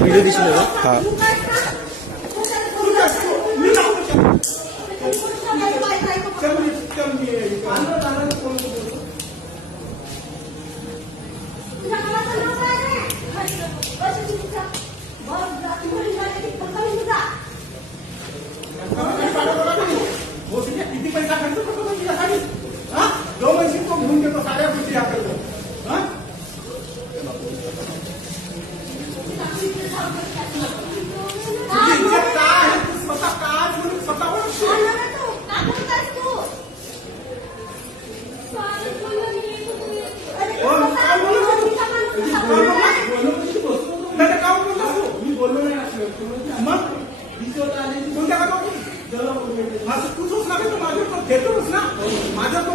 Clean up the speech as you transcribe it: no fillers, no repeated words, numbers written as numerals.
Video दिसले का? हा किती पैसा खर्च करतो तुझ्यासाठी? दोन वर्षी तो घेऊन घेतो साऱ्या गोष्टी आपल्याला. मी बोललो नाही मग कोणत्या का तू सोच लागेल माझ्या घेतोच ना माझ्या